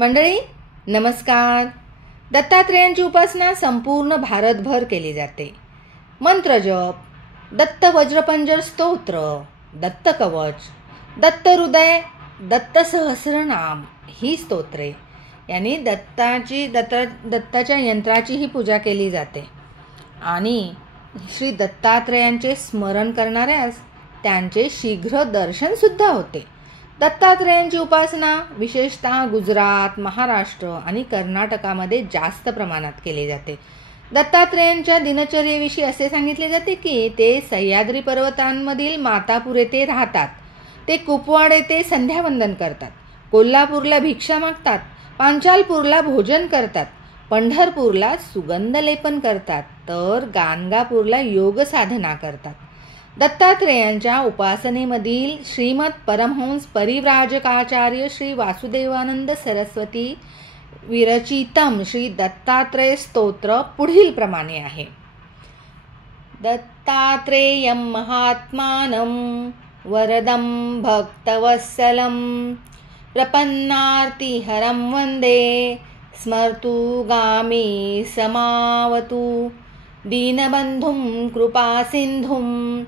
मंडळी नमस्कार. दत्तात्रेयांची उपासना संपूर्ण भारतभर केली जाते. मंत्र जप, दत्त वज्रपंजर स्तोत्र, दत्त कवच, दत्त हृदय, दत्त सहस्रनाम ही स्तोत्रे यांनी दत्ताच्या यंत्राचीही पूजा केली जाते. आणि श्री दत्तात्रेयांचे स्मरण करणाऱ्यास त्यांचे शीघ्र दर्शन सुद्धा होते. दत्तात्रेयांची उपासना विशेषतः गुजरात, महाराष्ट्र आणि कर्नाटकामध्ये जास्त प्रमाणात केली जाते. दत्तात्रेयांच्या दिनचर्येविषयी असे सांगितले जाते की ते सह्याद्री पर्वतांमधील मातापूर येथे राहतात. ते कुपवाड येथे संध्यावंदन करतात, कोल्हापूरला भिक्षा मागतात, पांचालपूरला भोजन करतात, पंढरपूरला सुगंध लेपन करतात, तर गाणगापूरला योग साधना करतात. दत्तात्रेयांच्या उपासनेमधील श्रीमद परमहंस परिव्राजकाचार्य श्री वासुदेवानंद सरस्वती विरचितम श्री दत्तात्रेय स्तोत्र पुढील प्रमाणे आहे. दत्तात्रेयं महात्मानं वरदं भक्तवत्सलं प्रपन्नार्तिहरं वन्दे स्मर्तुगामी समावतु दीनबन्धुं कृपासिन्धुं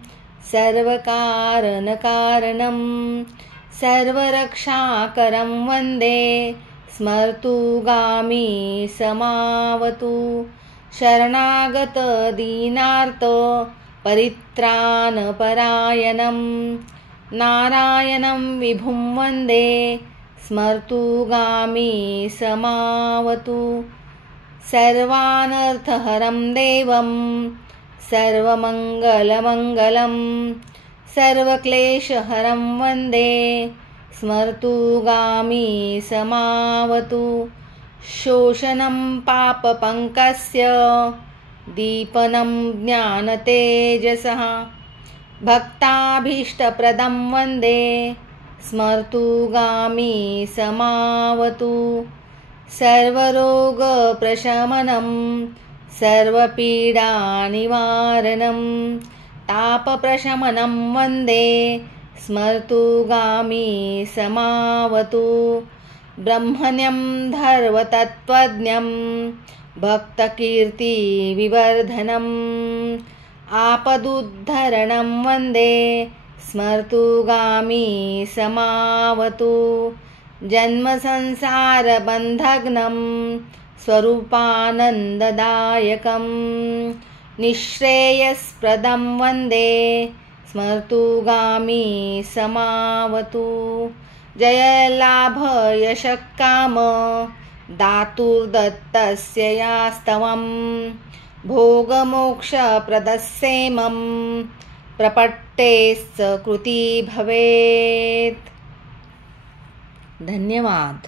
सर्वकारणकारणं सर्वरक्षाकरं वन्दे स्मर्तुगामी समावतु शरणागत दीनार्त परित्राणपरायणं नारायणं विभुं वन्दे स्मर्तुगामी समावतु सर्वानर्थहरं देवं सर्वमङ्गलमङ्गलं सर्वक्लेशहरं वन्दे स्मर्तुगामी समावतु शोषणं पापपङ्कस्य दीपनं ज्ञानतेजसः भक्ताभीष्टप्रदं वन्दे स्मर्तुगामी समावतु सर्वरोगप्रशमनं सर्वपीडानिवारणं तापप्रशमनं वन्दे स्मर्तुगामी समावतु ब्रह्मण्यं धर्मतत्त्वज्ञं भक्तकीर्तिविवर्धनम् आपदुद्धरणं वन्दे स्मर्तुगामी समावतु जन्मसंसारबन्धघ्नं स्वरूपानन्ददायकं निःश्रेयस्प्रदं वन्दे स्मर्तुगामी समावतु जयलाभयशकाम दातुर्दत्तस्य यास्तवं भोगमोक्षप्रदस्सेमं प्रपट्टेश्च कृती भवेत्. धन्यवाद.